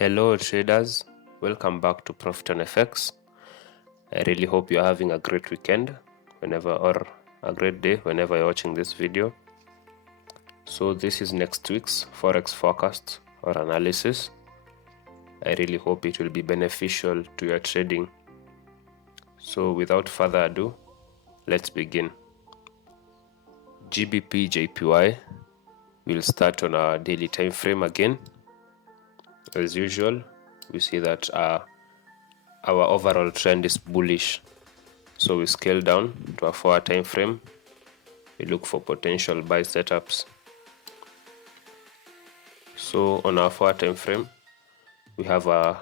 Hello traders, welcome back to Profit on FX. I really hope you're having a great weekend or a great day whenever you're watching this video. So this is next week's Forex forecast or analysis. I really hope it will be beneficial to your trading. So without further ado, let's begin. GBPJPY will start on our daily time frame again. As usual, we see that our overall trend is bullish, so we scale down to a 4-hour time frame. We look for potential buy setups. So on our 4-hour time frame, we have a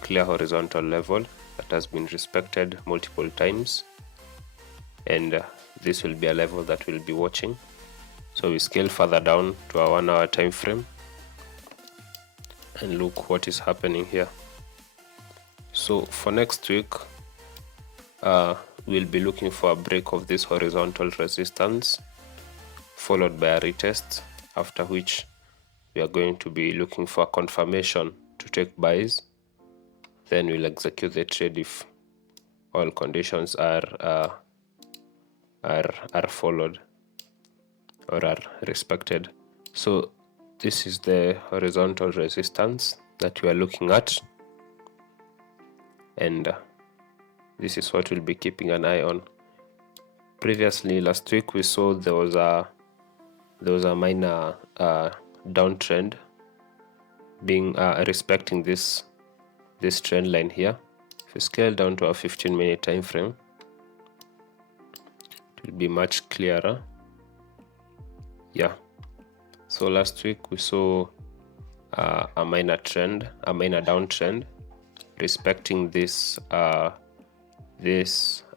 clear horizontal level that has been respected multiple times, and this will be a level that we'll be watching. So we scale further down to our 1-hour time frame and look what is happening here. So for next week, we'll be looking for a break of this horizontal resistance followed by a retest, after which we are going to be looking for a confirmation to take buys. Then we'll execute the trade if all conditions are followed or are respected. So this is the horizontal resistance that we are looking at, and this is what we'll be keeping an eye on. Previously, last week, we saw there was a minor downtrend being respecting this trend line here. If we scale down to a 15-minute time frame, it will be much clearer. Yeah. So last week we saw a minor downtrend respecting this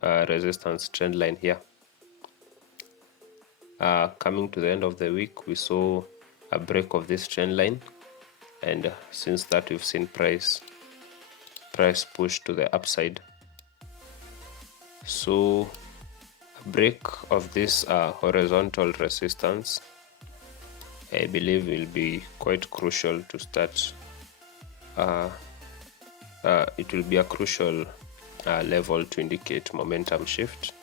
resistance trend line here. Coming to the end of the week, we saw a break of this trend line, and since that we've seen price push to the upside. So a break of this horizontal resistance, I believe, will be quite crucial to start. It will be a crucial level to indicate momentum shift.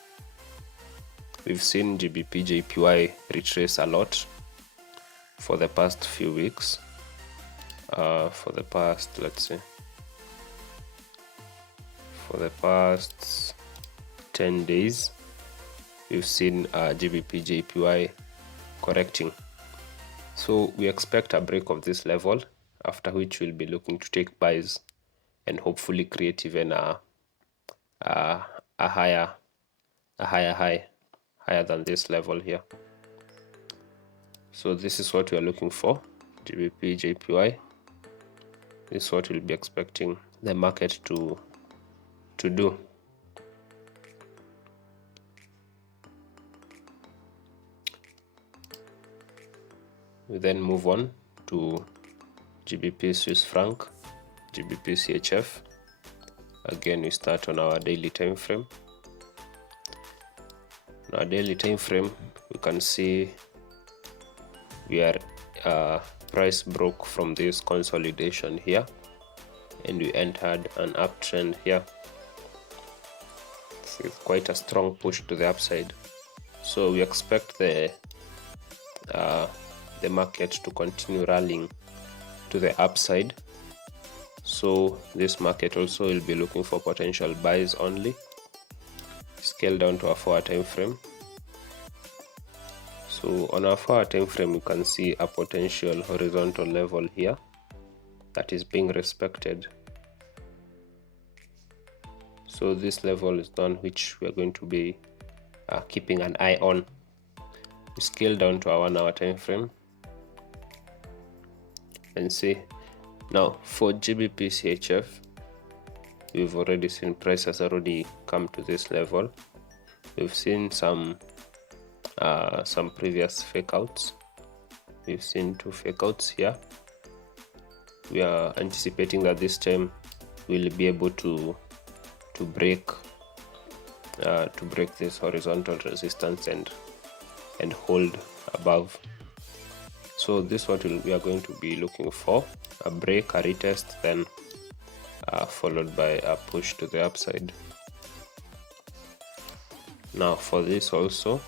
We've seen GBPJPY retrace a lot for the past few weeks. For the past 10 days, we've seen GBPJPY correcting. So we expect a break of this level, after which we'll be looking to take buys and hopefully create even a higher than this level here. So this is what we are looking for, GBPJPY. This is what we'll be expecting the market to do. We then move on to GBP Swiss franc, GBPCHF. Again, we start on our daily time frame. On our daily time frame, we can see we are price broke from this consolidation here, and we entered an uptrend here. So it's quite a strong push to the upside. So we expect the market to continue rallying to the upside. So this market also will be looking for potential buys only. Scale down to a 4-hour time frame. So on our 4-hour time frame, you can see a potential horizontal level here that is being respected. So this level is one which we are going to be keeping an eye on. We scale down to our 1-hour time frame and see. Now for GBPCHF, we've already seen price has already come to this level. We've seen some previous fake outs. We've seen 2 fake outs here. We are anticipating that this time we'll be able to break this horizontal resistance and hold above. So this is what we are going to be looking for: a break, a retest, then followed by a push to the upside. Now for this also,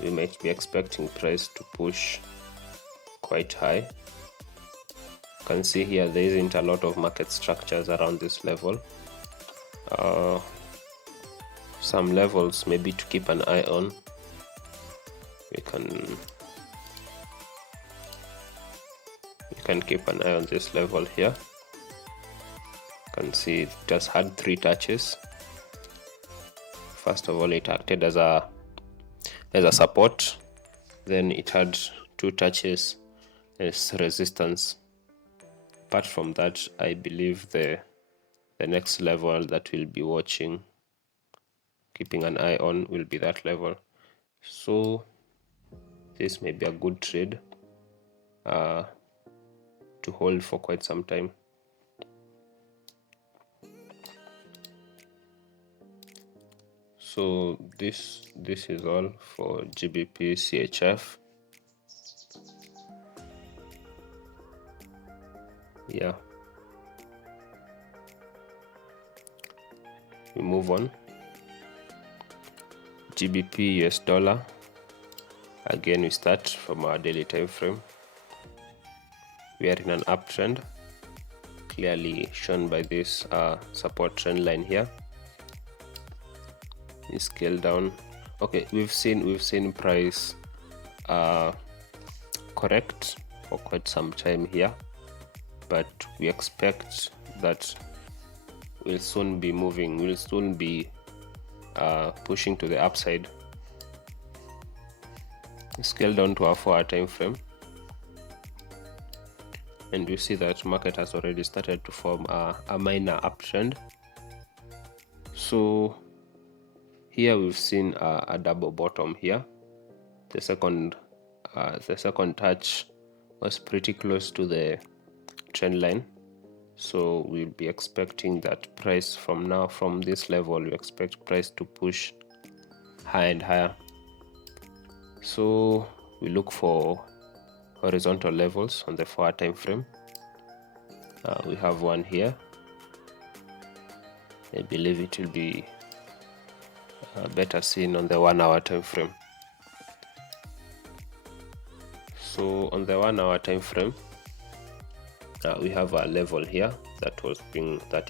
we might be expecting price to push quite high. You can see here there isn't a lot of market structures around this level. Some levels maybe to keep an eye on. You can keep an eye on this level here. You can see it just had 3 touches. First of all, it acted as a support, then it had 2 touches as resistance. Apart from that, I believe the next level that we'll be watching, keeping an eye on, will be that level. So this may be a good trade to hold for quite some time. So this is all for GBPCHF. Yeah, we move on. GBP US dollar. Again, we start from our daily time frame. We are in an uptrend, clearly shown by this support trend line here. We scale down. Okay, we've seen price correct for quite some time here, but we expect that we'll soon be moving. We'll soon be pushing to the upside. Scale down to our 4-hour time frame, and you see that market has already started to form a minor uptrend. So here we've seen a double bottom here. The second touch was pretty close to the trend line, so we'll be expecting that price from this level, we expect price to push higher and higher. So we look for horizontal levels on the 4-hour time frame. We have one here. I believe it will be better seen on the 1-hour time frame. So on the 1-hour time frame, we have a level here that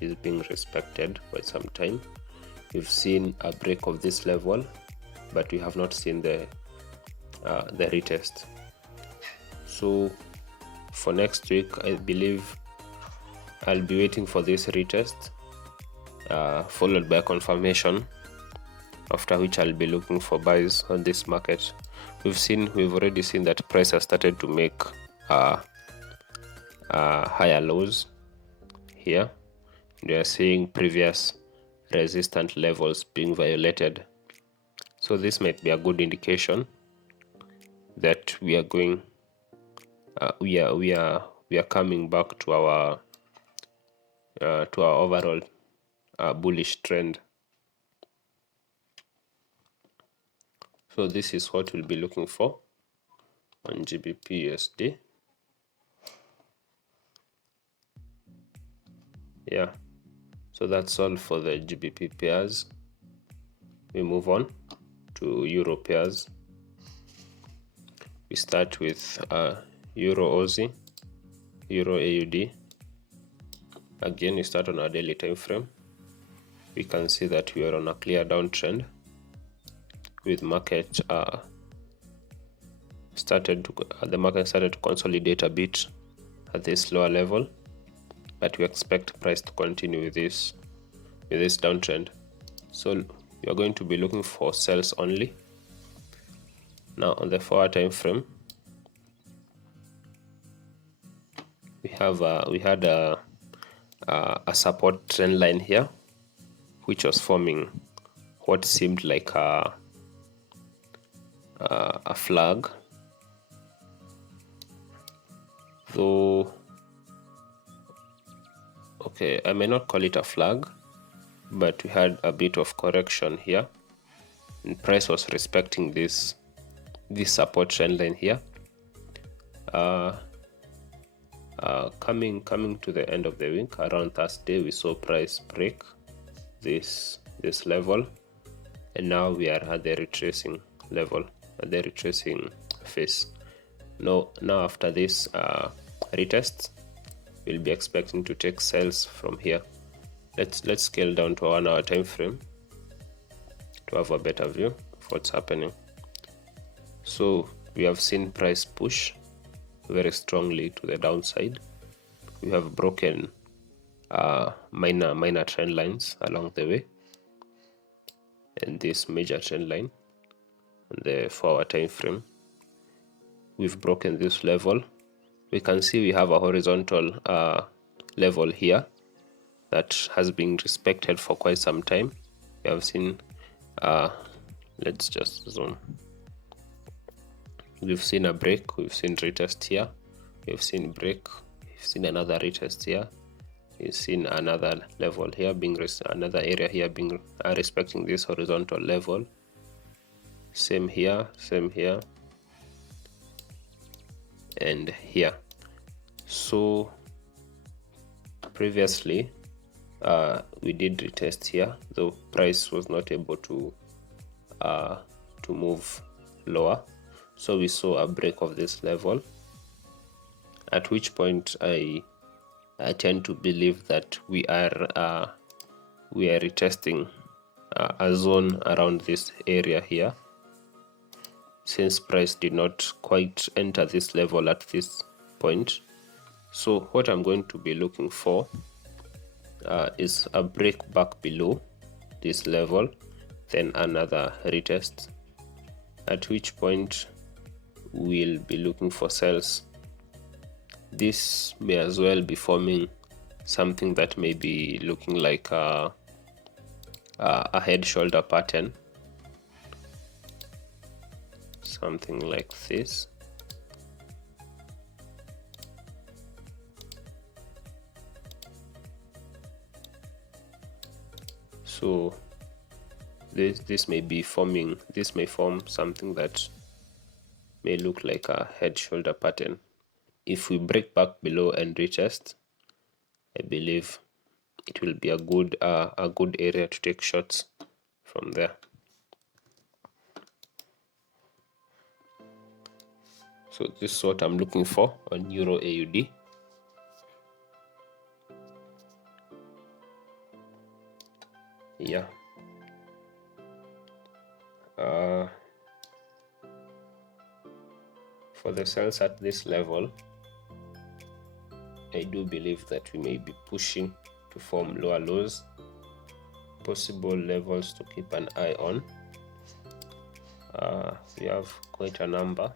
is being respected for some time. We've seen a break of this level, but we have not seen the retest. So for next week, I believe I'll be waiting for this retest, followed by confirmation, after which I'll be looking for buys on this market. We've already seen that price has started to make higher lows here. We are seeing previous resistance levels being violated, so this might be a good indication that we are going we are coming back to our overall bullish trend. So this is what we'll be looking for on GBPUSD. Yeah, so that's all for the GBP pairs. We move on to Euro pairs. We start with Euro Aussie, Euro AUD. Again, we start on our daily time frame. We can see that we are on a clear downtrend, with market the market started to consolidate a bit at this lower level, but we expect price to continue with this downtrend. So we are going to be looking for sells only. Now on the 4-hour time frame, we had a support trend line here, which was forming what seemed like a flag, though okay, I may not call it a flag, but we had a bit of correction here, and price was respecting this this support trend line here. Coming to the end of the week, around Thursday, we saw price break this level, and now we are at the retracing level, at the retracing phase. Now after this retest, we'll be expecting to take sales from here. Let's scale down to 1 hour time frame to have a better view of what's happening. So we have seen price push very strongly to the downside. We have broken minor trend lines along the way, and this major trend line on the 4 hour time frame, we've broken this level. We can see we have a horizontal level here that has been respected for quite some time. We have seen let's just zoom. We've seen a break, we've seen retest here, we've seen break, we've seen another retest here, we've seen another level here being another area here being respecting this horizontal level. Same here, and here. So previously we did retest here, though price was not able to move lower. So we saw a break of this level, at which point I tend to believe that we are retesting a zone around this area here, since price did not quite enter this level at this point. So what I'm going to be looking for is a break back below this level, then another retest, at which point we'll be looking for sales. This may as well be forming something that may be looking like a head shoulder pattern, something like this. So this may form something that may look like a head shoulder pattern. If we break back below and retest, I believe it will be a good area to take shots from there. So this is what I'm looking for on Euro AUD. Yeah. For the sales at this level, I do believe that we may be pushing to form lower lows, possible levels to keep an eye on. We have quite a number.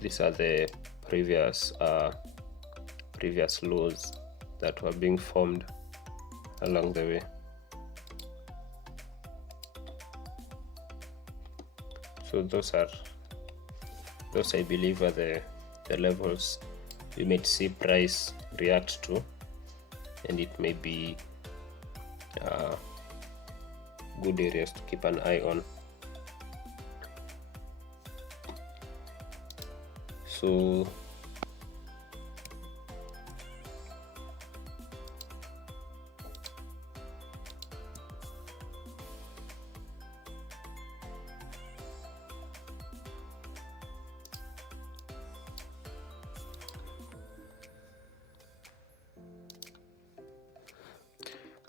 These are the previous lows that were being formed along the way. So those I believe are the levels we may see price react to, and it may be good areas to keep an eye on.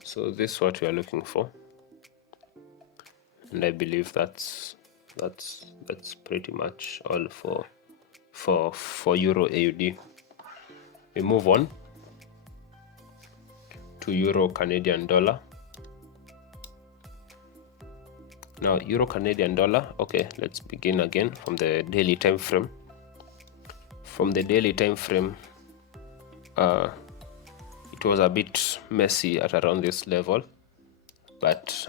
So this is what we are looking for, and I believe that's pretty much all for Euro AUD. We move on to Euro Canadian dollar. Now Euro Canadian dollar, okay, let's begin again from the daily time frame. From the daily time frame, it was a bit messy at around this level, but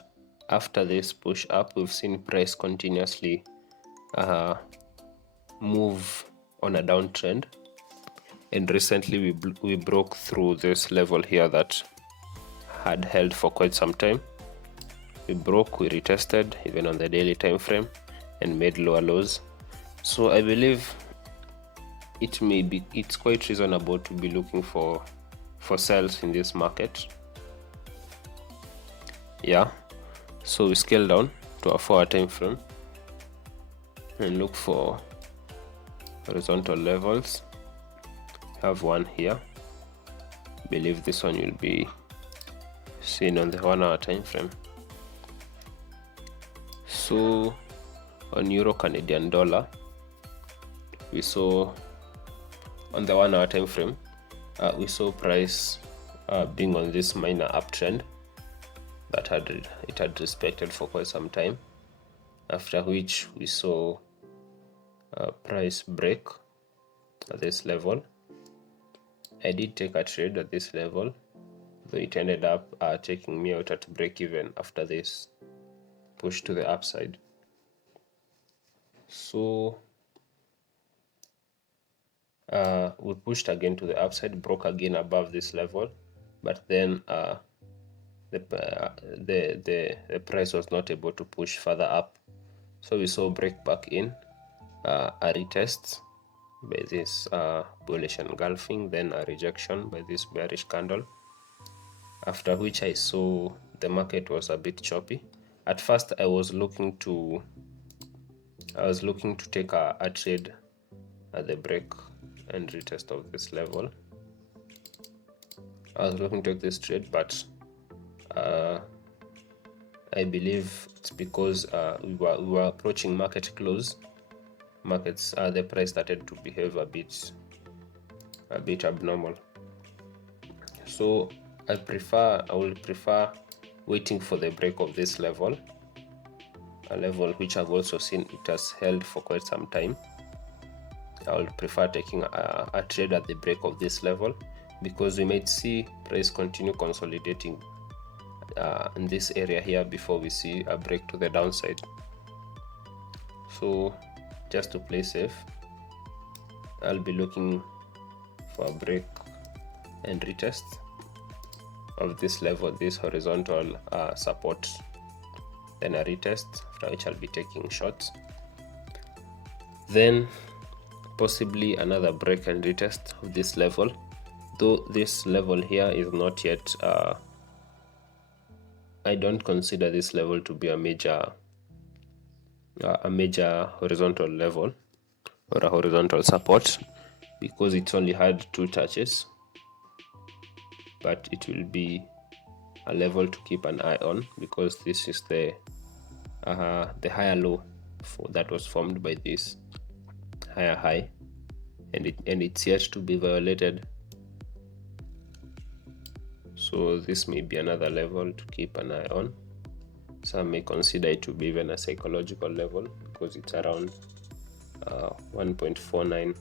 after this push up, we've seen price continuously move on a downtrend, and recently we broke through this level here that had held for quite some time. we broke, we retested even on the daily time frame and made lower lows. So I believe it's quite reasonable to be looking for sales in this market. Yeah, so we scale down to a 4-hour time frame and look for horizontal levels. Have one here. Believe this one will be seen on the 1-hour time frame. So on Euro Canadian dollar, we saw on the 1-hour time frame, we saw price being on this minor uptrend that it had respected for quite some time, after which we saw price break at this level. I did take a trade at this level, though it ended up taking me out at break even after this push to the upside. So we pushed again to the upside, broke again above this level, but then the price was not able to push further up. So we saw break back in, a retest by this bullish engulfing, then a rejection by this bearish candle, after which I saw the market was a bit choppy. At first I was looking to take a trade at the break and retest of this level. I was looking to take this trade, but I believe it's because we were approaching market close. The price started to behave a bit abnormal. So I will prefer waiting for the break of this level, a level which I've also seen it has held for quite some time. I will prefer taking a trade at the break of this level, because we might see price continue consolidating in this area here before we see a break to the downside. So just to play safe, I'll be looking for a break and retest of this level, this horizontal support, then a retest, after which I'll be taking shots, then possibly another break and retest of this level, though this level here is not yet I don't consider this level to be a major horizontal level or a horizontal support, because it's only had 2 touches, but it will be a level to keep an eye on, because this is the higher low that was formed by this higher high, and it's yet to be violated. So this may be another level to keep an eye on. Some may consider it to be even a psychological level, because it's around 1.49000.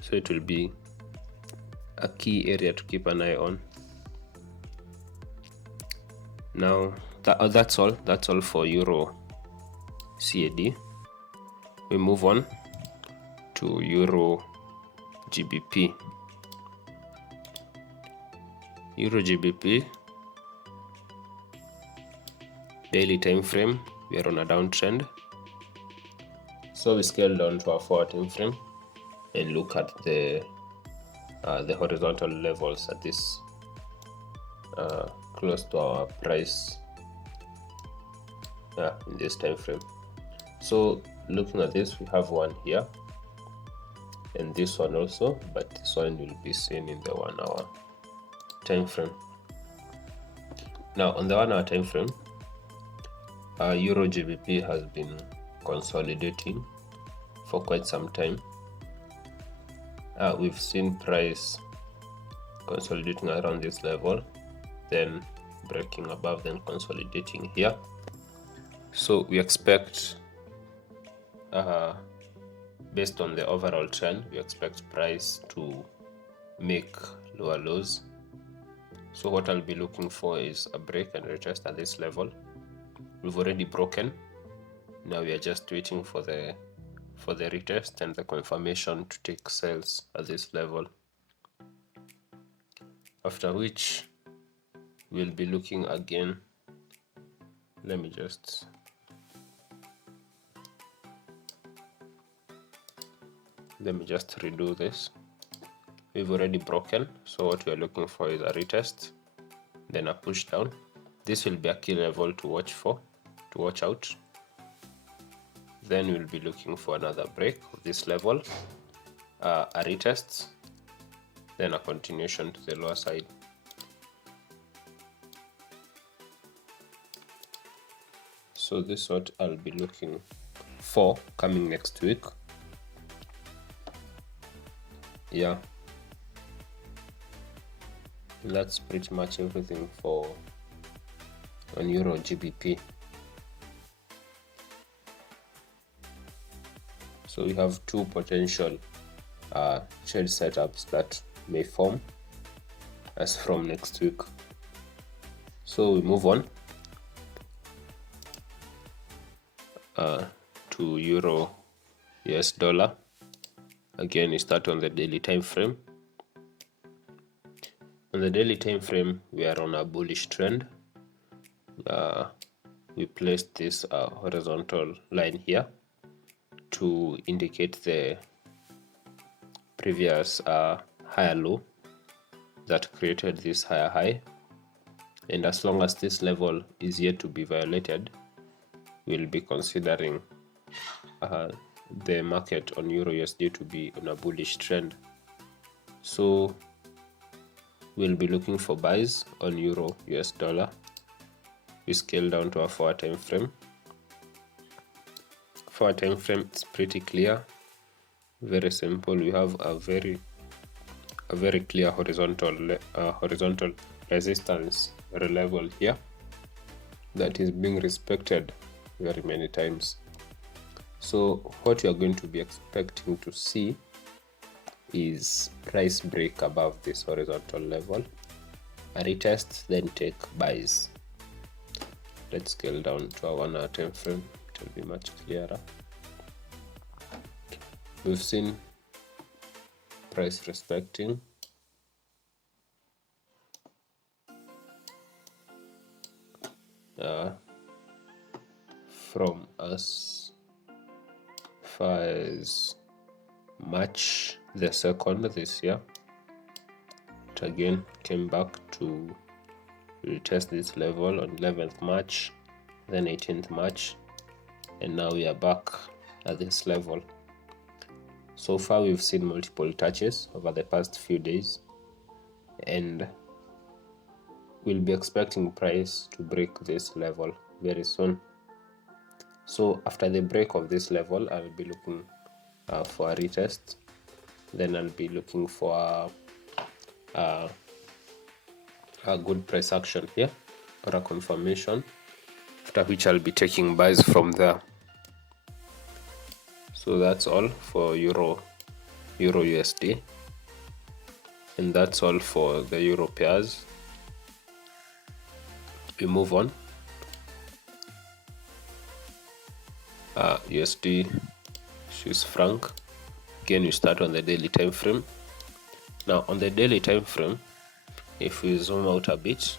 So it will be a key area to keep an eye on. Now that's all for Euro CAD. We move on to Euro GBP. Euro GBP daily time frame, we are on a downtrend, so we scale down to our 4-hour time frame and look at the horizontal levels at this close to our price in this time frame. So looking at this, we have one here and this one also, but this one will be seen in the 1-hour time frame. Now on the 1-hour time frame, Euro GBP has been consolidating for quite some time. We've seen price consolidating around this level, then breaking above, then consolidating here. So we expect, based on the overall trend, we expect price to make lower lows. So what I'll be looking for is a break and retest at this level. We've already broken. Now we are just waiting for the retest and the confirmation to take sales at this level, after which we'll be looking again. Let me just redo this. We've already broken, so what we're looking for is a retest, then a push down. This will be a key level to watch out. Then we'll be looking for another break of this level, a retest, then a continuation to the lower side. So this is what I'll be looking for coming next week. Yeah, that's pretty much everything for on Euro GBP. So we have two potential trade setups that may form as from next week. So we move on to Euro US dollar. Again, we start on the daily time frame. On the daily time frame, we are on a bullish trend. We placed this horizontal line here to indicate the previous higher low that created this higher high, and as long as this level is yet to be violated, we'll be considering the market on Euro USD to be on a bullish trend. So we'll be looking for buys on Euro US dollar. We scale down to a 4 time frame. 4 time frame is pretty clear, very simple. We have a very clear horizontal resistance level here that is being respected very many times. So what you are going to be expecting to see is price break above this horizontal level, a retest, then take buys. Let's scale down to a 1 hour time frame. It will be much clearer. We've seen price respecting. From as far as March the 2nd this year, it again came back to retest this level on 11th March, then 18th March, and now we are back at this level. So far we've seen multiple touches over the past few days, and we'll be expecting price to break this level very soon. So after the break of this level, I'll be looking for a retest, then I'll be looking for a good price action here or a confirmation, after which I'll be taking buys from there. So that's all for Euro USD, and that's all for the Euro pairs. We move on. USD Swiss franc. Again, we start on the daily time frame. Now on the daily time frame, if we zoom out a bit,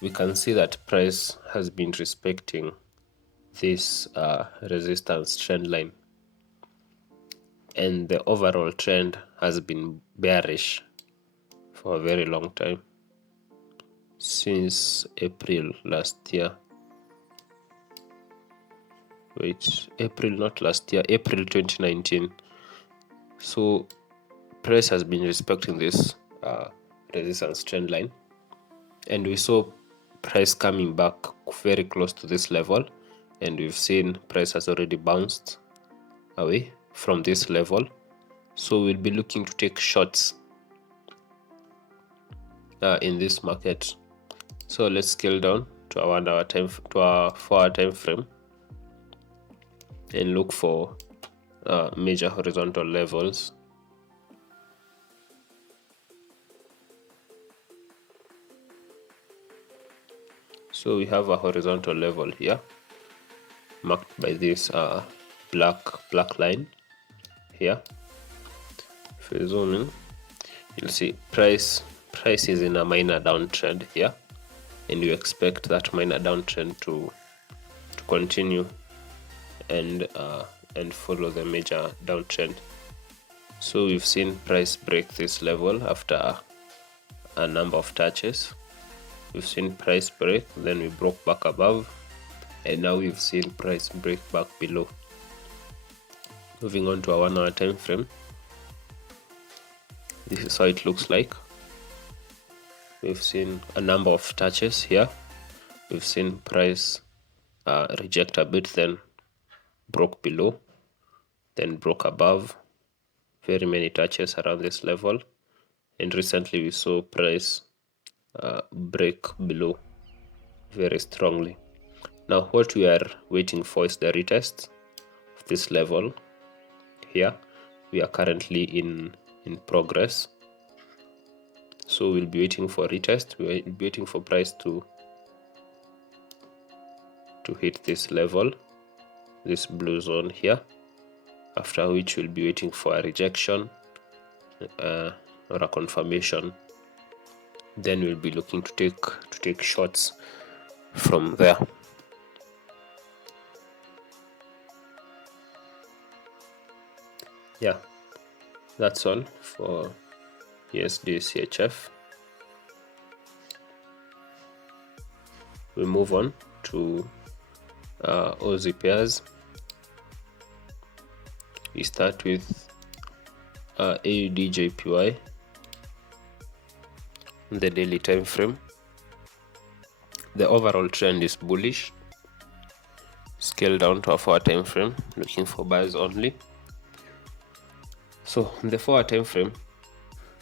we can see that price has been respecting this resistance trend line, and the overall trend has been bearish for a very long time, since April last year. April 2019. So price has been respecting this resistance trend line, and we saw price coming back very close to this level, and we've seen price has already bounced away from this level. So we'll be looking to take shots in this market. So let's scale down to a 1 hour time, to a 4 hour time frame, and look for major horizontal levels. So we have a horizontal level here marked by this black line here. If you zoom in, you'll see price is in a minor downtrend here, and you expect that minor downtrend to continue and follow the major downtrend. So we've seen price break this level after a number of touches. We've seen price break, then we broke back above, and now we've seen price break back below. Moving on to a 1 hour time frame, this is how it looks like. We've seen a number of touches here. We've seen price reject a bit, then broke below, then broke above. Very many touches around this level, and recently we saw price break below very strongly. Now what we are waiting for is the retest of this level here. We are currently in progress, so we'll be waiting for retest. We'll be waiting for price to hit this level, this blue zone here, after which we'll be waiting for a rejection or a confirmation. Then we'll be looking to take shots from there. Yeah, that's all for USDCHF. We move on to Aussie pairs. We start with AUDJPY in the daily time frame. The overall trend is bullish. Scale down to a 4 hour time frame, looking for buys only. So in the 4 hour time frame,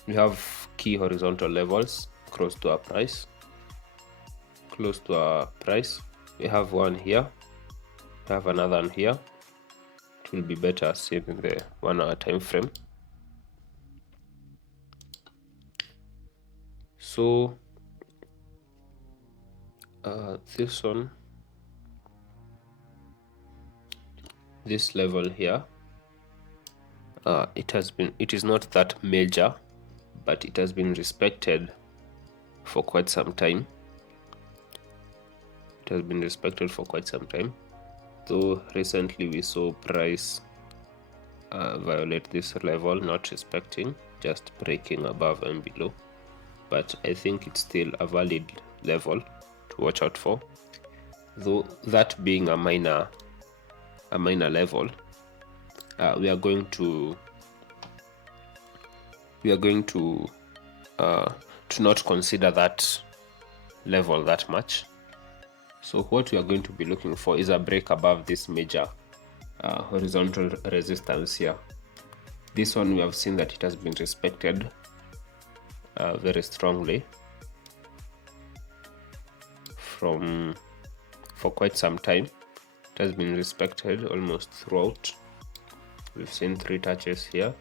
we have key horizontal levels close to our price. We have one here, we have another one here. It will be better seen in the 1 hour time frame. So this one, this level here, it is not that major, but it has been respected for quite some time. Though recently we saw price violate this level, not respecting, just breaking above and below. But I think it's still a valid level to watch out for. Though that being a minor level, we are going to not consider that level that much. So what we are going to be looking for is a break above this major horizontal resistance here. This one, we have seen that it has been respected very strongly for quite some time. It has been respected almost throughout. We've seen 3 touches here,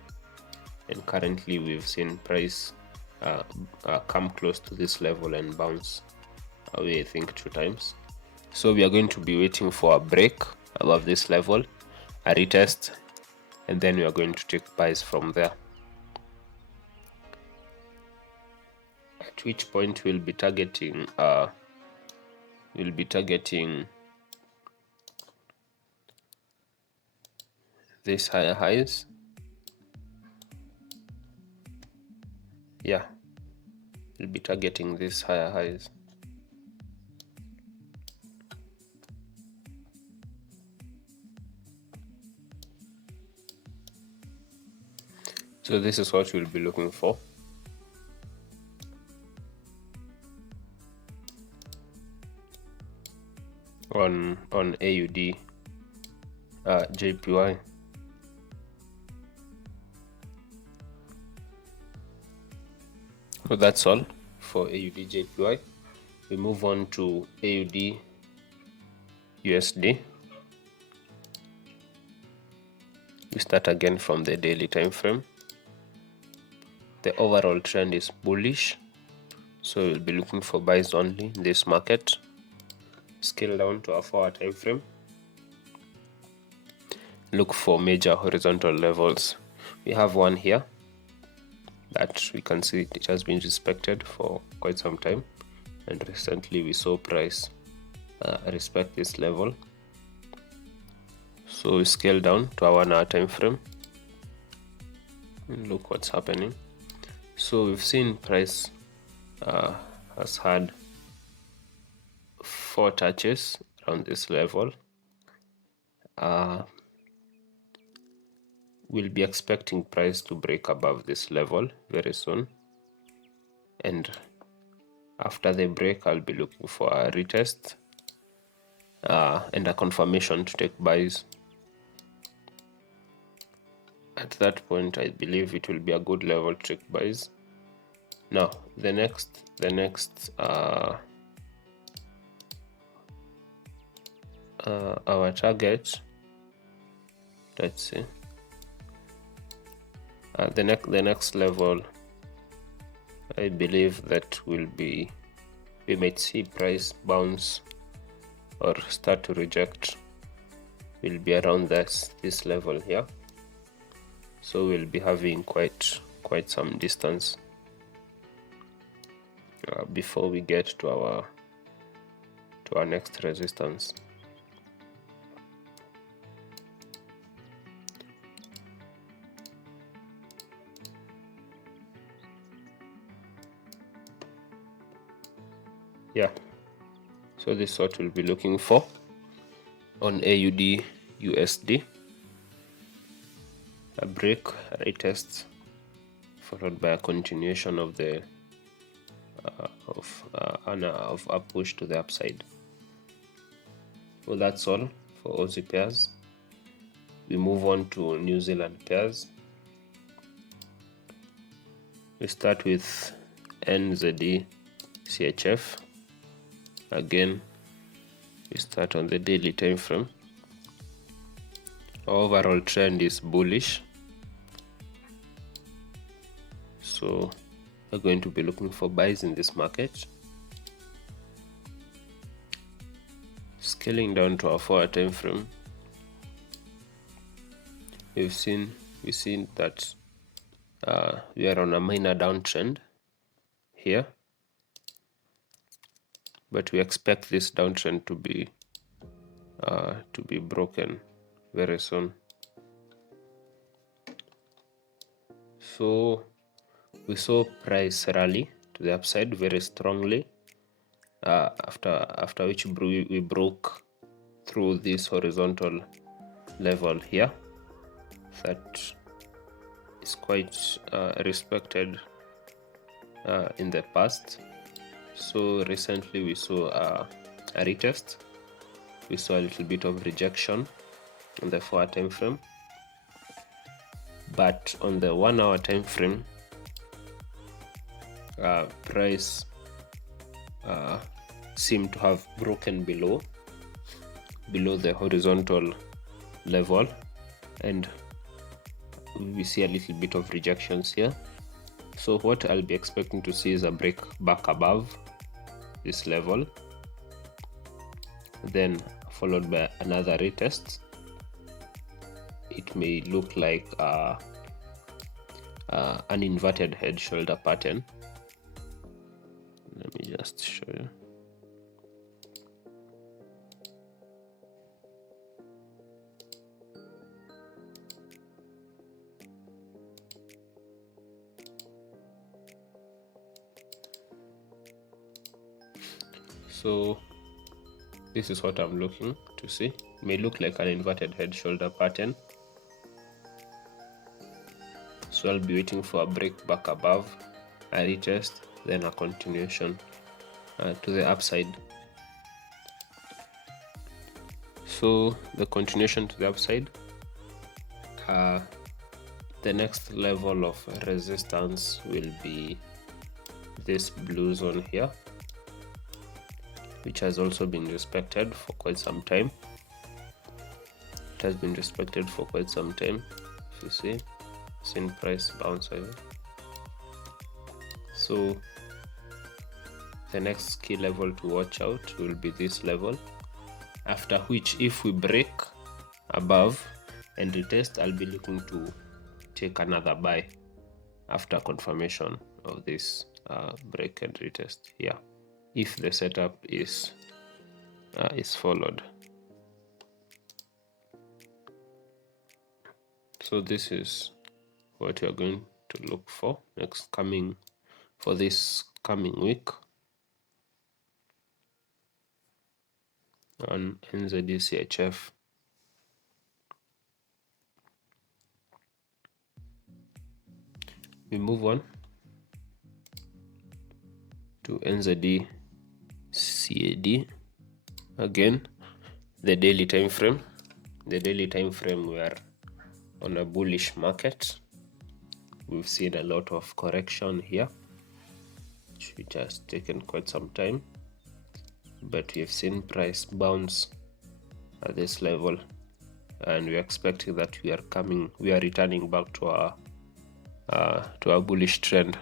and currently we've seen price come close to this level and bounce away, I think 2 times. So we are going to be waiting for a break above this level, a retest, and then we are going to take buys from there. At which point we'll be targeting these higher highs. Yeah, we'll be targeting these higher highs. So this is what we'll be looking for. On AUDJPY. So that's all for AUDJPY. We move on to AUDUSD. We start again from the daily time frame. The overall trend is bullish, so we'll be looking for buys only in this market. Scale down to a 4 hour time frame. Look for major horizontal levels. We have one here that we can see it has been respected for quite some time. and recently we saw price respect this level. So we scale down to our 1 hour time frame and look what's happening. So we've seen price has had 4 touches around this level. We'll be expecting price to break above this level very soon, and after the break I'll be looking for a retest and a confirmation to take buys. At that point I believe it will be a good level to take buys. Now the next our target, let's see, the next level I believe that we might see price bounce or start to reject, will be around this level here. So we'll be having quite some distance before we get to our next resistance. Yeah, so this is what we'll be looking for on AUDUSD. A break, a retest, followed by a continuation of the of a push to the upside. Well, that's all for Aussie pairs. We move on to New Zealand pairs. We start with NZDCHF. Again, we start on the daily time frame. Our overall trend is bullish, so we're going to be looking for buys in this market. Scaling down to our 4-hour time frame, we've seen that we are on a minor downtrend here, but we expect this downtrend to be broken very soon. So we saw price rally to the upside very strongly, after which we broke through this horizontal level here that is quite respected in the past. So recently we saw a retest. We saw a little bit of rejection on the 4-hour time frame, but on the 1-hour time frame, price seemed to have broken below the horizontal level, and we see a little bit of rejections here. So what I'll be expecting to see is a break back above this level, then followed by another retest. It may look like an inverted head shoulder pattern. Let me just show you. So this is what I'm looking to see. It may look like an inverted head shoulder pattern. So I'll be waiting for a break back above, a retest, then a continuation to the upside. So the continuation to the upside, the next level of resistance will be this blue zone here, which has also been respected for quite some time. It has been respected for quite some time. If you see, seen price bounce over. So the next key level to watch out will be this level, after which if we break above and retest, I'll be looking to take another buy after confirmation of this break and retest here. if the setup is followed. So this is what you're going to look for for this coming week on NZDCHF. We move on to NZDCAD. Again, the daily time frame. The daily time frame, we are on a bullish market. We've seen a lot of correction here, which has taken quite some time, but we've seen price bounce at this level, and we're expecting that we are returning back to our bullish trend.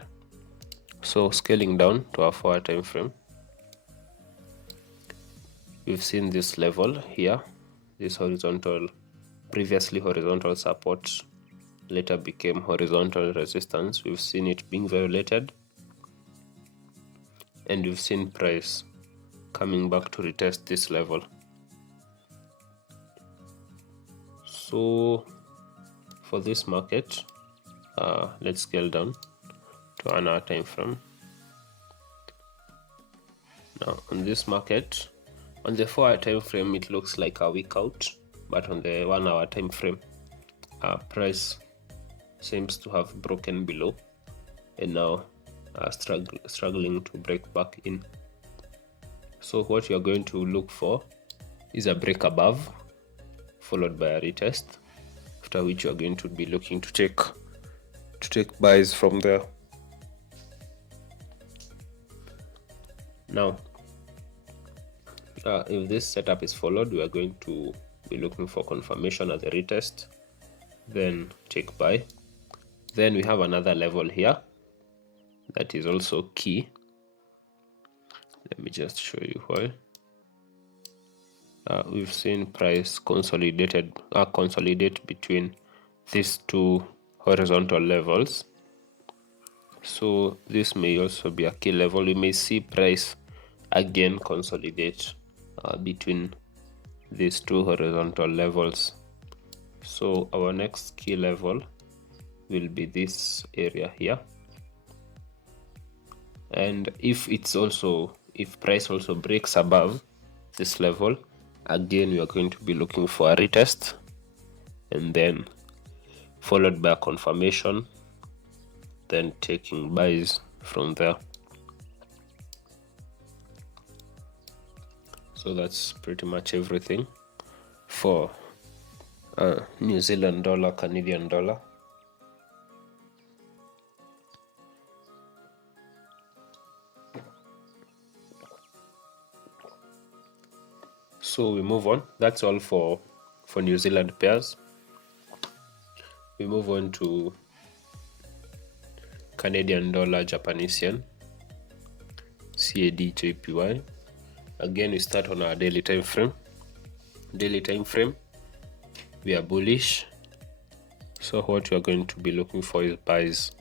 So scaling down to our 4-hour time frame, we've seen this level here, this previously horizontal support, later became horizontal resistance. We've seen it being violated, and we've seen price coming back to retest this level. So for this market, let's scale down to an hour time frame. Now on this market, on the 4-hour time frame, it looks like a week out, but on the 1-hour time frame, price seems to have broken below and now struggling to break back in. So what you're going to look for is a break above, followed by a retest, after which you're going to be looking to take buys from there. Now, if this setup is followed, we are going to be looking for confirmation as a retest, then take buy. Then we have another level here that is also key. Let me just show you why. We've seen price consolidate between these two horizontal levels. So this may also be a key level. We may see price again consolidate between these two horizontal levels. So our next key level will be this area here, and if price also breaks above this level, again we are going to be looking for a retest, and then followed by a confirmation, then taking buys from there. So that's pretty much everything for New Zealand dollar, Canadian dollar. So we move on. That's all for New Zealand pairs. We move on to Canadian dollar, Japanese yen, CADJPY. Again, we start on our daily time frame. Daily time frame, we are bullish. So what we are going to be looking for is buys.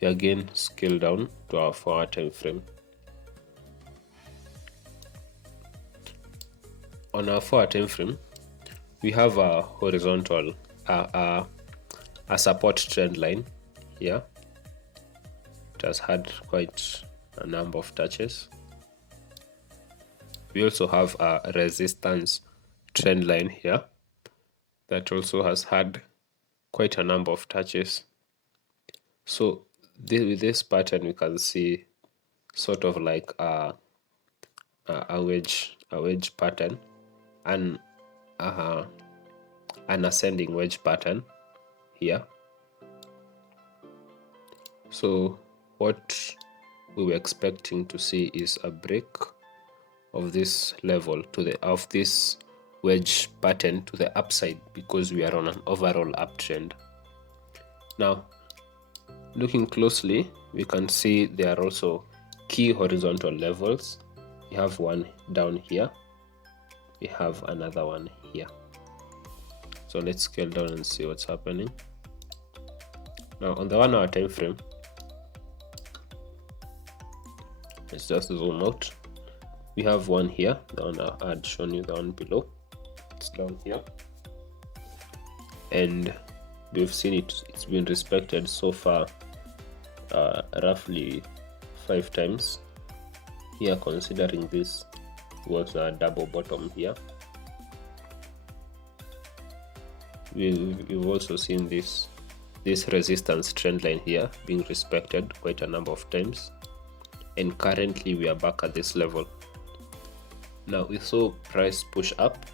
We again scale down to our 4-hour time frame. On our 4-hour time frame, we have a horizontal, a support trend line here. It has had quite a number of touches. We also have a resistance trend line here that also has had quite a number of touches. So with this pattern, we can see sort of like a wedge pattern and an ascending wedge pattern here. So what we were expecting to see is a break of this level of this wedge pattern to the upside, because we are on an overall uptrend. Now, looking closely, we can see there are also key horizontal levels. We have one down here. We have another one here. So let's scale down and see what's happening. Now on the 1-hour time frame, Let's just zoom out. We have one here, the one I had shown you, the one below. It's down here, and we've seen it's been respected so far roughly 5 times here, considering this was a double bottom here. We've also seen this resistance trend line here being respected quite a number of times, and currently we are back at this level. Now we saw price push up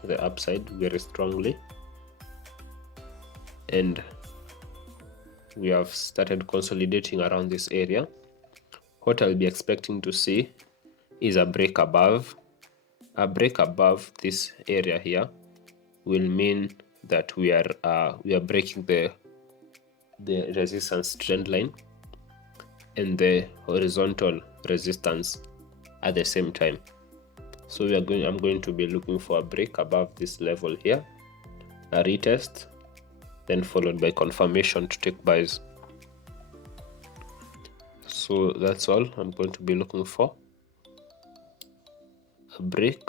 to the upside very strongly, and we have started consolidating around this area. What I'll be expecting to see is a break above. A break above this area here will mean that we are breaking the resistance trend line and the horizontal resistance at the same time. So I'm going to be looking for a break above this level here, a retest, then followed by confirmation to take buys. So that's all I'm going to be looking for: a break,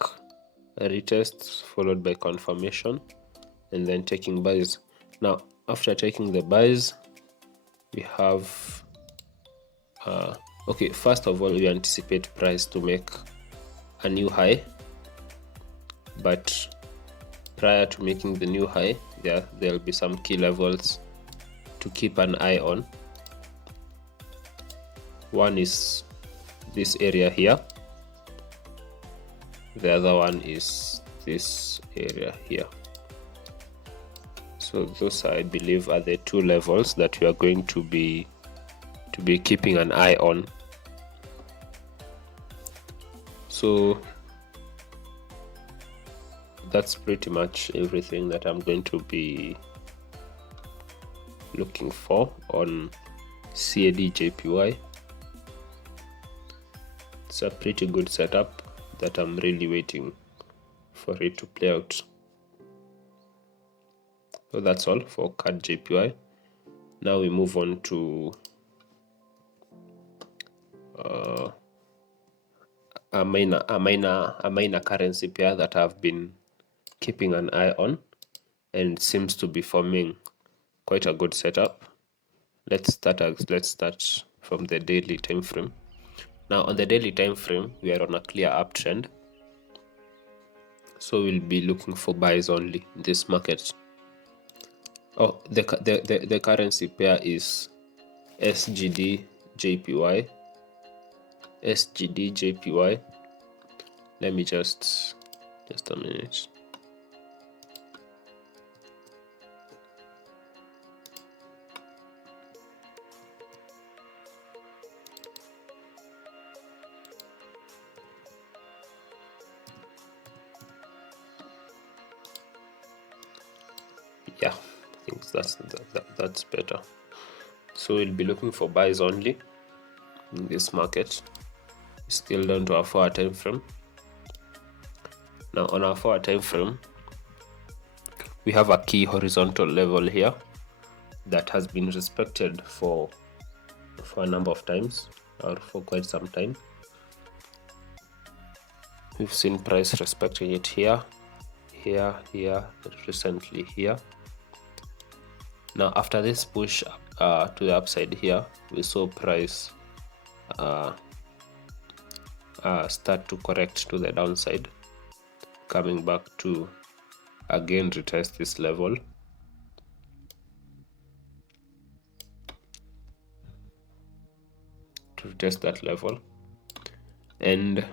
a retest, followed by confirmation, and then taking buys. Now after taking the buys, we have okay, first of all, we anticipate price to make a new high, but prior to making the new high, there'll be some key levels to keep an eye on. One is this area here, the other one is this area here. So those, I believe, are the two levels that we are going to be keeping an eye on. So that's pretty much everything that I'm going to be looking for on CADJPY. It's a pretty good setup that I'm really waiting for it to play out. So that's all for CADJPY. Now we move on to a minor currency pair that I've been keeping an eye on, and seems to be forming quite a good setup. Let's start from the daily time frame. Now on the daily time frame, we are on a clear uptrend, so we'll be looking for buys only in this market. Oh, the currency pair is SGDJPY. Let me just a minute. Yeah, I think that's better. So we'll be looking for buys only in this market. Still down to our 4-hour time frame. Now on our 4-hour time frame, we have a key horizontal level here that has been respected for a number of times, or for quite some time. We've seen price respecting it here, recently here. Now after this push to the upside here, we saw price start to correct to the downside, coming back to again retest this level. To retest that level. And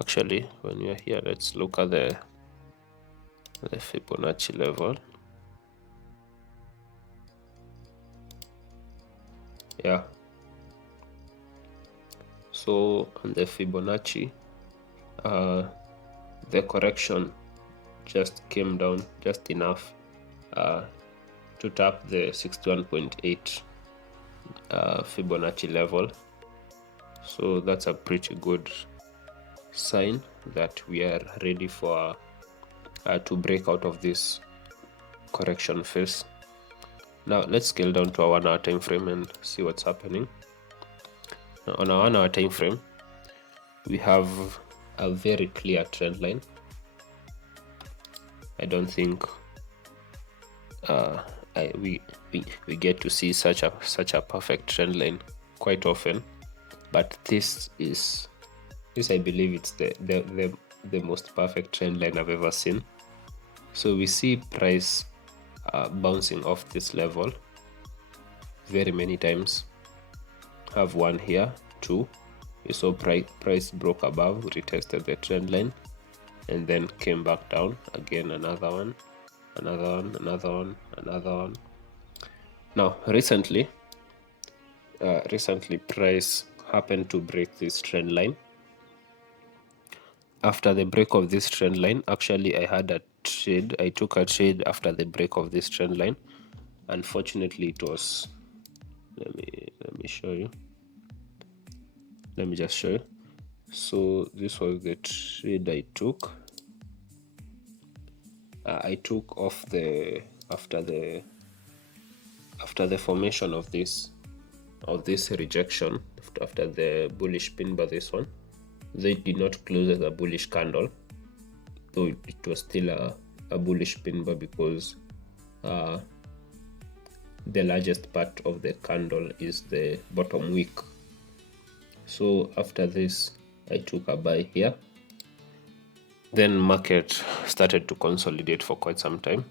actually, when you're here, let's look at the Fibonacci level. Yeah, so on the Fibonacci, the correction just came down just enough to tap the 61.8 Fibonacci level. So that's a pretty good sign that we are ready for to break out of this correction phase. Now let's scale down to our 1-hour time frame and see what's happening. Now, on our 1-hour time frame, we have a very clear trend line. I don't think we get to see such a perfect trend line quite often, but this I believe it's the most perfect trend line I've ever seen. So we see price bouncing off this level very many times. Have one here, two. You saw price broke above, retested the trend line, and then came back down again. Another one, another one, another one, another one. Now recently price happened to break this trend line. After the break of this trend line, actually I had a trade. I took a trade after the break of this trend line. Unfortunately, it was, let me show you. Let me just show you. So this was the trade I took. I took off the after the formation of this rejection, after the bullish pin bar, this one. They did not close as a bullish candle, though it was still a bullish pin bar, because the largest part of the candle is the bottom wick. So after this, I took a buy here. Then market started to consolidate for quite some time.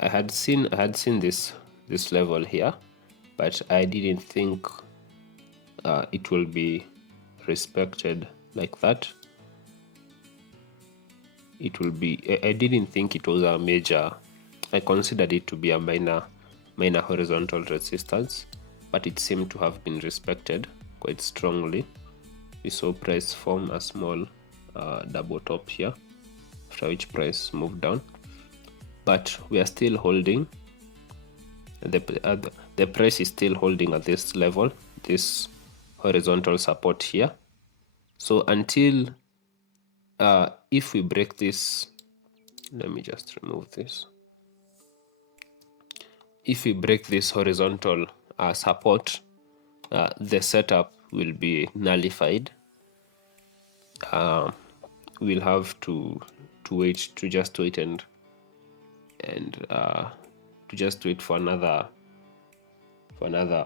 I had seen this level here, but I didn't think it will be respected like that. It will be, I didn't think it was a major, I considered it to be a minor horizontal resistance, but it seemed to have been respected quite strongly. We saw price form a small double top here, after which price moved down, but we are still holding. The price is still holding at this level, this horizontal support here. So until if we break this, let me just remove this. If we break this horizontal support, the setup will be nullified. We'll have to just wait and to just wait for another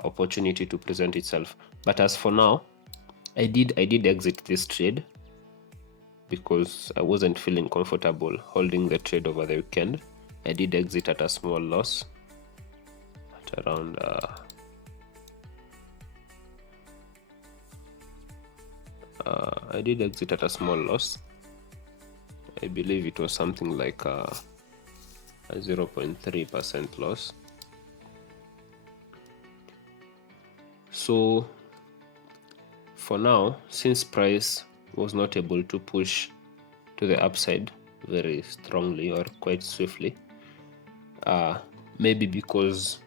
opportunity to present itself. But as for now, I did exit this trade because I wasn't feeling comfortable holding the trade over the weekend. I did exit at a small loss at around I did exit at a small loss. I believe it was something like a 0.3% loss. So for now, since price was not able to push to the upside very strongly or quite swiftly, maybe because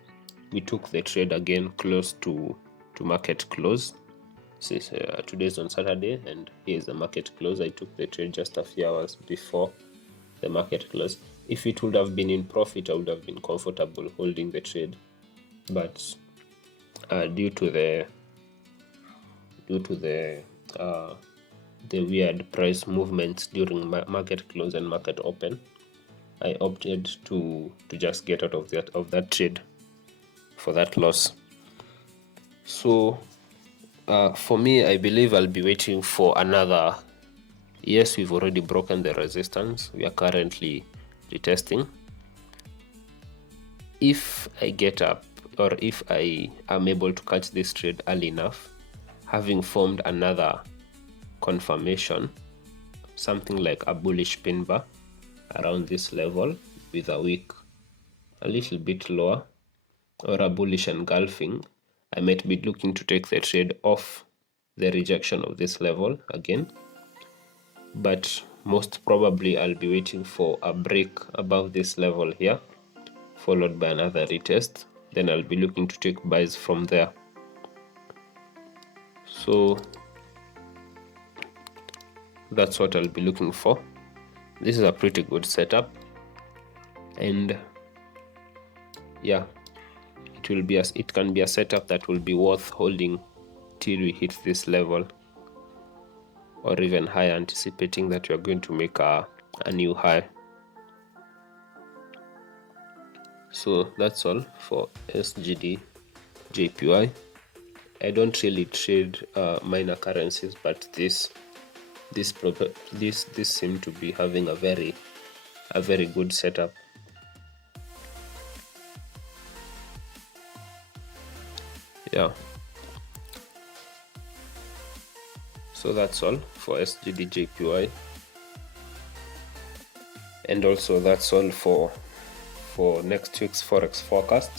we took the trade again close to market close. Since today's on Saturday and here's the market close, I took the trade just a few hours before the market close. If it would have been in profit, I would have been comfortable holding the trade, but due to the weird price movements during market close and market open, I opted to just get out of that trade for that loss. So for me, I believe I'll be waiting for another. Yes, we've already broken the resistance. We are currently retesting. If I get up, or if I am able to catch this trade early enough, having formed another confirmation, something like a bullish pin bar around this level with a wick a little bit lower, or a bullish engulfing, I might be looking to take the trade off the rejection of this level again. But most probably I'll be waiting for a break above this level here, followed by another retest. Then I'll be looking to take buys from there. So that's what I'll be looking for. This is a pretty good setup, and yeah, it can be a setup that will be worth holding till we hit this level. or even higher, anticipating that you are going to make a new high. So that's all for SGDJPY. I don't really trade minor currencies, but this seem to be having a very good setup. Yeah. So that's all for SGDJPY, and also that's all for next week's Forex forecast.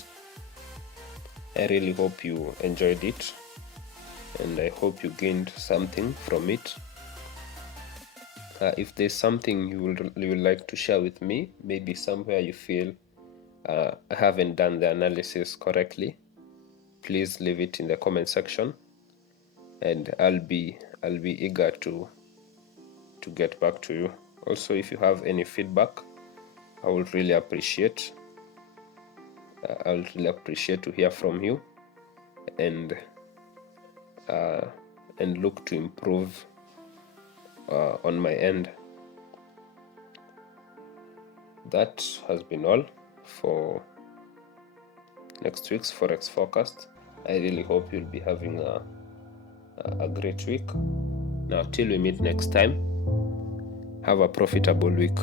I really hope you enjoyed it, and I hope you gained something from it. If there's something you would like to share with me, maybe somewhere you feel I haven't done the analysis correctly, please leave it in the comment section, and I'll be eager to get back to you. Also, if you have any feedback, I would really appreciate. I would really appreciate to hear from you, and look to improve on my end. That has been all for next week's Forex forecast. I really hope you'll be having a great week. Now, till we meet next time, have a profitable week.